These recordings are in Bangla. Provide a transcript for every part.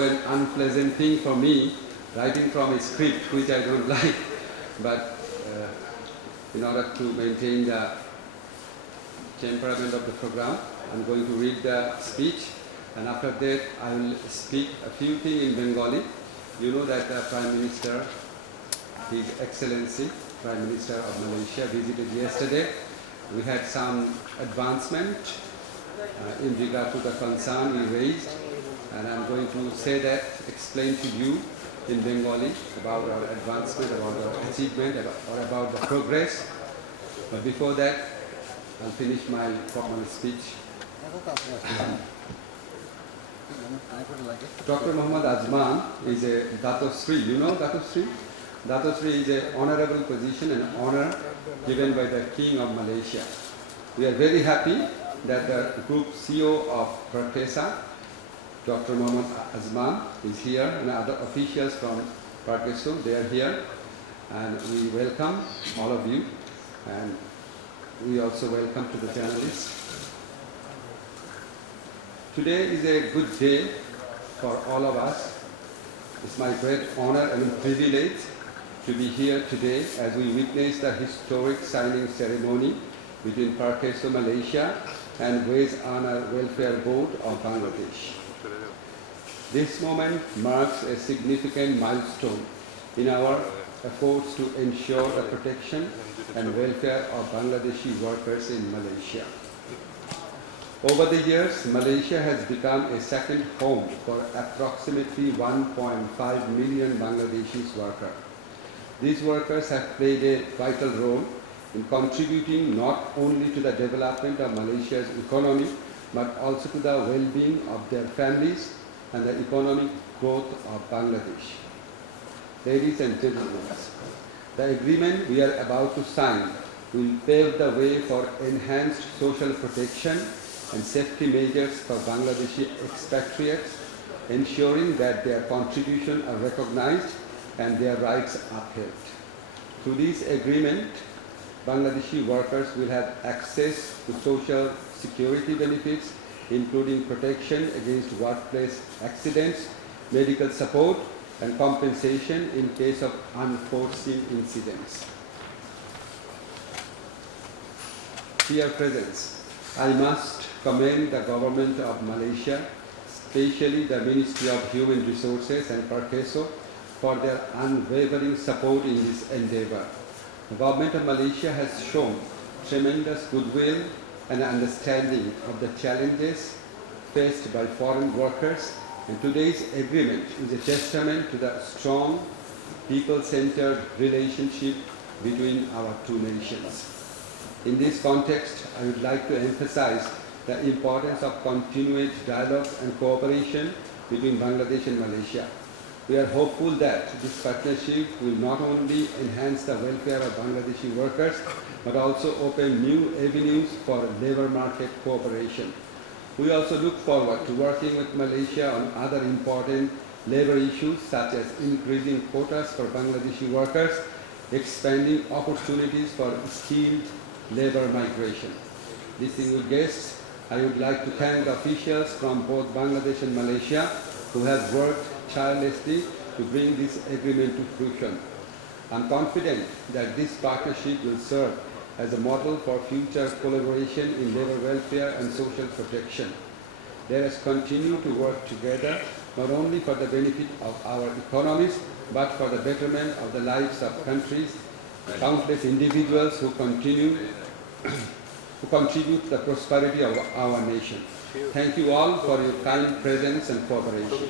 an unpleasant thing for me, writing from a script which I don't like, but in order to maintain the temperament of the program, I'm going to read the speech, and after that I will speak a few things in Bengali. You know that the Prime Minister, His Excellency, Prime Minister of Malaysia, visited yesterday. We had some advancement in regard to the concern we raised, and I'm going to say that, explain to you in Bengali about our advancement, about our achievement, or about the progress. But before that, I'll finish my formal speech. Dr. Muhammad Azman is a Dato Sri. You know Dato Sri? Dato Sri is an honorable position and honor given by the King of Malaysia. We are very happy that the Group CEO of Perkesa, Dr. Muhammad Azman, is here, and other officials from Perkeso, they are here, and we welcome all of you, and we also welcome to the journalists. Today is a good day for all of us. It's my great honor and privilege to be here today as we witness the historic signing ceremony between Perkeso Malaysia and Wage Earner Welfare Board of Bangladesh. This moment marks a significant milestone in our efforts to ensure the protection and welfare of Bangladeshi workers in Malaysia. Over the years, Malaysia has become a second home for approximately 1.5 million Bangladeshi workers. These workers have played a vital role in contributing not only to the development of Malaysia's economy, but also to the well-being of their families and the economic growth of Bangladesh. Ladies and gentlemen, the agreement we are about to sign will pave the way for enhanced social protection and safety measures for Bangladeshi expatriates, ensuring that their contributions are recognized and their rights upheld. Through this agreement, Bangladeshi workers will have access to social security benefits, including protection against workplace accidents, medical support, and compensation in case of unforeseen incidents. Dear presence, I must commend the government of Malaysia, especially the Ministry of Human Resources and Perkeso, for their unwavering support in this endeavor. The government of Malaysia has shown tremendous goodwill and understanding of the challenges faced by foreign workers, and today's agreement is a testament to the strong, people-centered relationship between our two nations. In this context, I would like to emphasize the importance of continued dialogue and cooperation between Bangladesh and Malaysia. We are hopeful that this partnership will not only enhance the welfare of Bangladeshi workers, but also open new avenues for labor market cooperation. We also look forward to working with Malaysia on other important labor issues such as increasing quotas for Bangladeshi workers, expanding opportunities for skilled labor migration. Distinguished guests, I would like to thank the officials from both Bangladesh and Malaysia who have worked tirelessly to bring this agreement to fruition. I'm confident that this partnership will serve as a model for future collaboration in labor welfare and social protection. Let us continue to work together not only for the benefit of our economies, but for the betterment of the lives of countries, countless individuals who contribute to the prosperity of our nation. Thank you all for your kind presence and cooperation.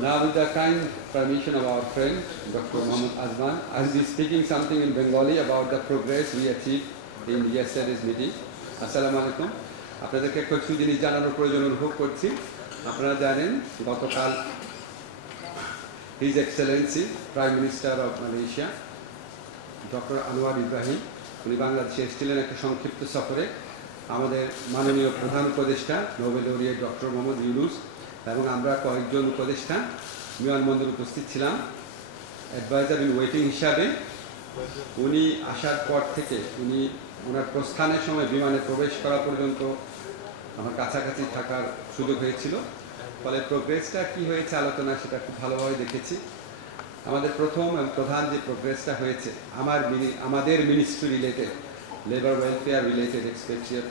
Now, with the kind permission of our friend, Dr. Muhammad Azman, I will be speaking something in Bengali about the progress we achieved in yesterday's meeting. Assalamu alaikum. আপনাদেরকে কিছু জিনিস জানানোর প্রয়োজন অনুভব করছি। আপনারা জানেন গতকাল His Excellency Prime Minister of Malaysia, Dr. Anwar Ibrahim, উনি বাংলাদেশে এসেছিলেন একটা সংক্ষিপ্ত সফরে। আমাদের মাননীয় প্রধান উপদেষ্টা Nobel laureate doctor Mohammad Yunus এবং আমরা কয়েকজন উপদেষ্টা বিমানবন্দরে উপস্থিত ছিলাম অ্যাডভাইজার ইন ওয়েটিং হিসাবে। উনি আসার পর থেকে ওনার প্রস্থানের সময় বিমানে প্রবেশ করা পর্যন্ত আমার কাছাকাছি থাকার সুযোগ হয়েছিল, ফলে প্রোগ্রেসটা কী হয়েছে আলোচনা সেটা খুব ভালোভাবে দেখেছি। আমাদের প্রথম এবং প্রধান যে প্রোগ্রেসটা হয়েছে আমাদের ministry related, labour welfare related expenditure,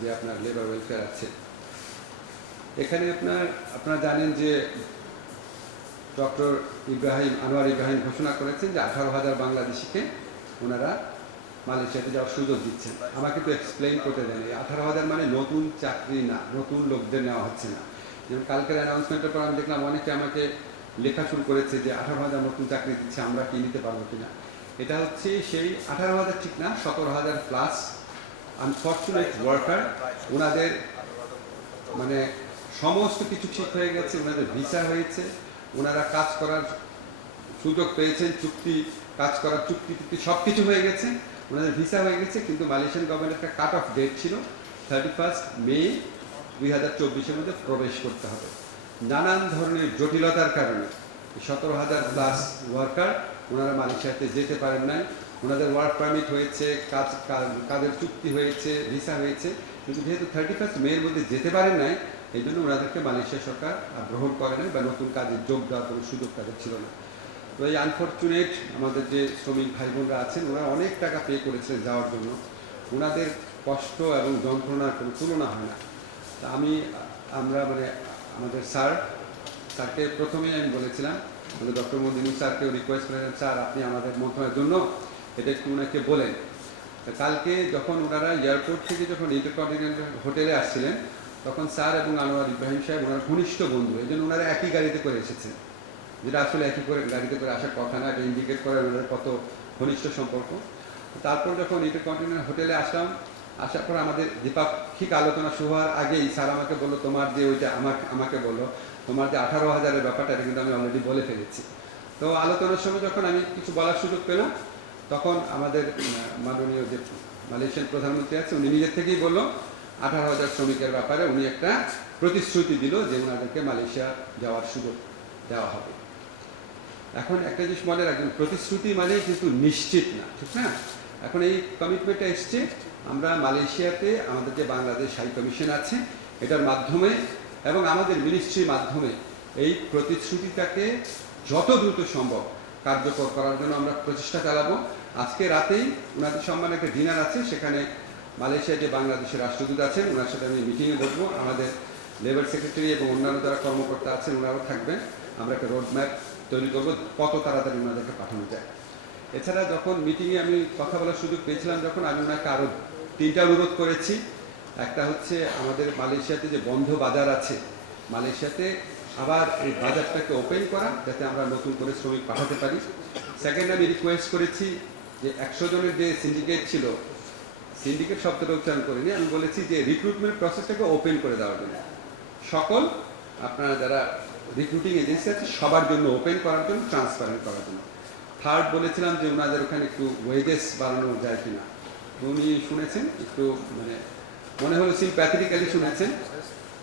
যে আপনার লেবার ওয়েলফেয়ার আছে, এখানে আপনারা জানেন যে ডক্টর আনোয়ার ইব্রাহিম ঘোষণা করেছেন যে 18,000 বাংলাদেশিকে ওনারা মালয়েশিয়াতে যাওয়ার সুযোগ দিচ্ছেন। আমাকে তো এক্সপ্লেইন করতে দেন, এই 18,000 মানে নতুন চাকরি না, নতুন লোকদের নেওয়া হচ্ছে না। যেমন কালকের অ্যানাউন্সমেন্টের পর আমি দেখলাম অনেকে আমাকে লেখা শুরু করেছে যে 18,000 নতুন চাকরি দিচ্ছে, আমরা কি নিতে পারবো কিনা। এটা হচ্ছে সেই 18,000 ঠিক না, 17,000 প্লাস আনফর্চুনেট ওয়ার্কার। ওনাদের মানে সমস্ত কিছু ঠিক হয়ে গেছে, ওনাদের ভিসা হয়েছে, ওনারা কাজ করার সুযোগ পেয়েছেন, কাজ করার চুক্তি সব কিছু হয়ে গেছে, ওনাদের ভিসা হয়ে গেছে, কিন্তু মালয়েশিয়ান গভর্নমেন্টের একটা কাট অফ ডেট ছিল 31 মে 2024-এর মধ্যে প্রবেশ করতে হবে। নানান ধরনের জটিলতার কারণে 17,000 প্লাস ওয়ার্কার ওনারা মালয়েশিয়াতে যেতে পারেন নাই। ওনাদের ওয়ার্ক পারমিট হয়েছে, কাজের চুক্তি হয়েছে, ভিসা হয়েছে, কিন্তু যেহেতু 31 মের মধ্যে যেতে পারেন নাই, এই জন্য ওনাদেরকে মালয়েশিয়া সরকার গ্রহণ করে নাই বা নতুন কাজে যোগ দেওয়ার কোনো সুযোগ তাদের ছিল না। তো এই আনফর্চুনেট আমাদের যে শ্রমিক ভাই বোনরা আছেন, ওরা অনেক টাকা পে করেছেন যাওয়ার জন্য, ওনাদের কষ্ট এবং যন্ত্রণার কোনো তুলনা হয় না। তা আমরা আমাদের স্যারকে প্রথমেই আমি বলেছিলাম, আমাদের ডক্টর মদিনুর স্যারকেও রিকোয়েস্ট করেছেন, স্যার আপনি আমাদের মন্ত্রণালয়ের জন্য এটা একটু ওনাকে বলেন। কালকে যখন ওনারা এয়ারপোর্ট থেকে যখন ইন্টারকন্টিনেন্টাল হোটেলে আসছিলেন, তখন স্যার এবং আনোয়ার ইব্রাহিম সাহেব ওনার ঘনিষ্ঠ বন্ধু, এই জন্য ওনারা একই গাড়িতে করে এসেছেন, যেটা আসলে একই করে গাড়িতে করে আসার কথা না, এটা ইন্ডিকেট করে ওনাদের কত ঘনিষ্ঠ সম্পর্ক। তারপর যখন ইন্টারকন্টিনেন্টাল হোটেলে আসলাম, আসার পর আমাদের দ্বিপাক্ষিক আলোচনা শুরু হওয়ার আগেই স্যার আমাকে বললো, তোমার যে ওইটা আমাকে বললো, তোমার যে 18,000-এর ব্যাপারটা, এটা কিন্তু আমি অলরেডি বলে ফেলেছি। তো আলোচনার সময় যখন আমি কিছু বলার সুযোগ পেলাম, তখন আমাদের মাননীয় যে মালয়েশিয়ান প্রধানমন্ত্রী আছে, উনি নিজের থেকেই বললো 18,000 শ্রমিকের ব্যাপারে উনি একটা প্রতিশ্রুতি দিল যে ওনাদেরকে মালয়েশিয়া যাওয়ার সুযোগ দেওয়া হবে। এখন একটা জিনিস মনে রাখবেন, প্রতিশ্রুতি মানে কিন্তু নিশ্চিত না, ঠিক না? এখন এই কমিটমেন্টটা এসছে, আমরা মালয়েশিয়াতে আমাদের যে বাংলাদেশ হাই কমিশন আছে, এটার মাধ্যমে এবং আমাদের মিনিস্ট্রির মাধ্যমে এই প্রতিশ্রুতিটাকে যত দ্রুত সম্ভব কার্যকর করার জন্য আমরা প্রচেষ্টা চালাবো। আজকে রাতেই ওনাদের সম্মানে একটা ডিনার আছে, সেখানে মালয়েশিয়া যে বাংলাদেশের রাষ্ট্রদূত আছেন, ওনার সাথে আমি মিটিংয়ে বসবো, আমাদের লেবার সেক্রেটারি এবং অন্যান্য যারা কর্মকর্তা আছেন ওনারাও থাকবেন। আমরা একটা রোডম্যাপ তৈরি করবো কত তাড়াতাড়ি ওনাদেরকে পাঠানো যায়। এছাড়া যখন মিটিংয়ে আমি কথা বলার সুযোগ পেয়েছিলাম, যখন আমি ওনাকে আরও 3টা অনুরোধ করেছি। একটা হচ্ছে আমাদের মালয়েশিয়াতে যে বন্ধ বাজার আছে, মালয়েশিয়াতে আবার এই বাজারটাকে ওপেন করা, যাতে আমরা নতুন করে শ্রমিক পাঠাতে পারি। সেকেন্ড, আমি রিকোয়েস্ট করেছি যে 100 জনের যে সিন্ডিকেট ছিল, সিন্ডিকেট শব্দটা উচ্চারণ করিনি, আমি বলেছি যে রিক্রুটমেন্ট প্রসেসটাকে ওপেন করে দেওয়ার জন্য, সকল আপনারা যারা রিক্রুটিং এজেন্সি আছে সবার জন্য ওপেন করার জন্য, ট্রান্সপারেন্ট করার জন্য। থার্ড, বলেছিলাম যে ওনাদের ওখানে একটু ওয়েজেস বাড়ানো যায় কিনা, উনি শুনেছেন, একটু মনে হলো সিম্প্যাথেটিক্যালি শুনেছেন।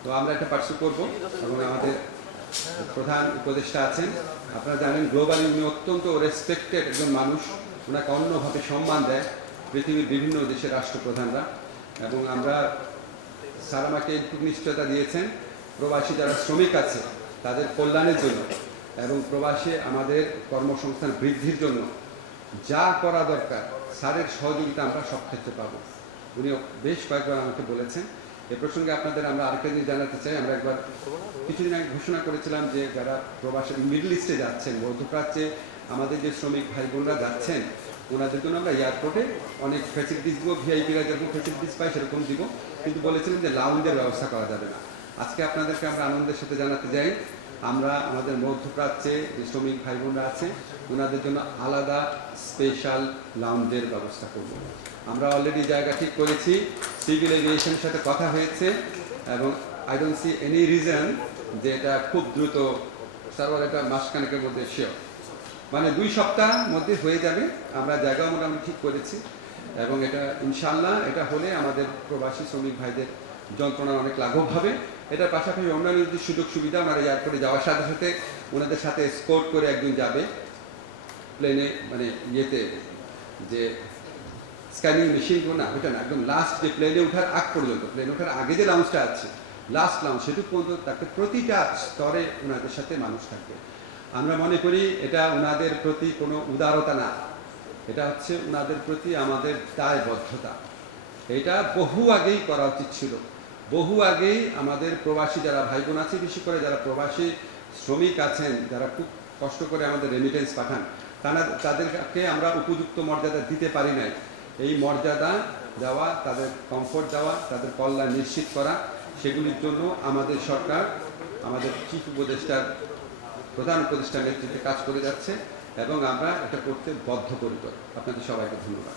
তো আমরা একটা পার্সু করবো, এবং আমাদের প্রধান উপদেষ্টা আছেন, আপনারা জানেন গ্লোবালি উনি অত্যন্ত রেসপেক্টেড একজন মানুষ, ওনাকে অন্যভাবে সম্মান দেয় পৃথিবীর বিভিন্ন দেশের রাষ্ট্রপ্রধানরা। এবং আমরা স্যার আমাকে নিশ্চয়তা দিয়েছেন প্রবাসী যারা শ্রমিক আছে তাদের কল্যাণের জন্য এবং প্রবাসে আমাদের কর্মসংস্থান বৃদ্ধির জন্য যা করা দরকার, স্যারের সহযোগিতা আমরা সব ক্ষেত্রে পাবো। উনি বেশ কয়েকবার আমাকে বলেছেন। এ প্রসঙ্গে আপনাদের আমরা আরেকটা জিনিস জানাতে চাই, আমরা একবার কিছুদিন আগে ঘোষণা করেছিলাম যে যারা প্রবাসী মিডল ইস্টে যাচ্ছেন, মধ্যপ্রাচ্যে আমাদের যে শ্রমিক ভাই বোনরা যাচ্ছেন, ওনাদের জন্য আমরা এয়ারপোর্টে অনেক ফ্যাসিলিটিস দিব, ভিআইপিরা যেরকম ফ্যাসিলিটিস পাই সেরকম দিব, কিন্তু বলেছিলেন যে লাউঞ্জের ব্যবস্থা করা যাবে না। আজকে আপনাদেরকে আমরা আনন্দের সাথে জানাতে যাই, আমরা আমাদের মধ্যপ্রাচ্যে যে শ্রমিক ভাই বোনরা আছে ওনাদের জন্য আলাদা স্পেশাল লাউঞ্জের ব্যবস্থা করব। আমরা অলরেডি জায়গা ঠিক করেছি, সিভিল এভিয়েশনের সাথে কথা হয়েছে, এবং I don't see any reason যে এটা খুব দ্রুত, সার্ভার এটা মাসখানেকের মধ্যে শিওর, মানে 2 সপ্তাহ মধ্যে হয়ে যাবে। আমরা জায়গাও মোটামুটি ঠিক করেছি, এবং এটা ইনশাল্লাহ এটা হলে আমাদের প্রবাসী শ্রমিক ভাইদের যন্ত্রণা অনেক লাঘব হবে। এটার পাশাপাশি অন্যান্য যে সুযোগ সুবিধা, আমরা এয়ারপোর্টে যাওয়ার সাথে সাথে ওনাদের সাথে এসকোর্ট করে একজন যাবে প্লেনে, ইয়েতে যে স্ক্যানিং মেশিনগুলো না, ওইটা না, একদম লাস্ট যে প্লেনে ওঠার আগ পর্যন্ত, প্লেনে ওঠার আগে যে লাউঞ্জটা আছে, লাস্ট লাউঞ্জ, সেটুকু পর্যন্ত তাকে প্রতিটা স্তরে ওনাদের সাথে মানুষ থাকবে। আমরা মনে করি এটা ওনাদের প্রতি কোনো উদারতা না, এটা হচ্ছে ওনাদের প্রতি আমাদের দায়বদ্ধতা। এটা বহু আগেই করা উচিত ছিল। বহু আগেই আমাদের প্রবাসী যারা ভাই বোন আছে, বিশেষ করে যারা প্রবাসী শ্রমিক আছেন, যারা খুব কষ্ট করে আমাদের রেমিটেন্স পাঠান, তাদেরকে আমরা উপযুক্ত মর্যাদা দিতে পারি নাই। এই মর্যাদা দেওয়া, তাদের কমফোর্ট দেওয়া, তাদের কল্যাণ নিশ্চিত করা, সেগুলির জন্য আমাদের সরকার, আমাদের চিফ উপদেষ্টার, প্রধান উপদেষ্টার নেতৃত্বে কাজ করে যাচ্ছে এবং আমরা এটা করতে বদ্ধপরিকর। আপনাদের সবাইকে ধন্যবাদ।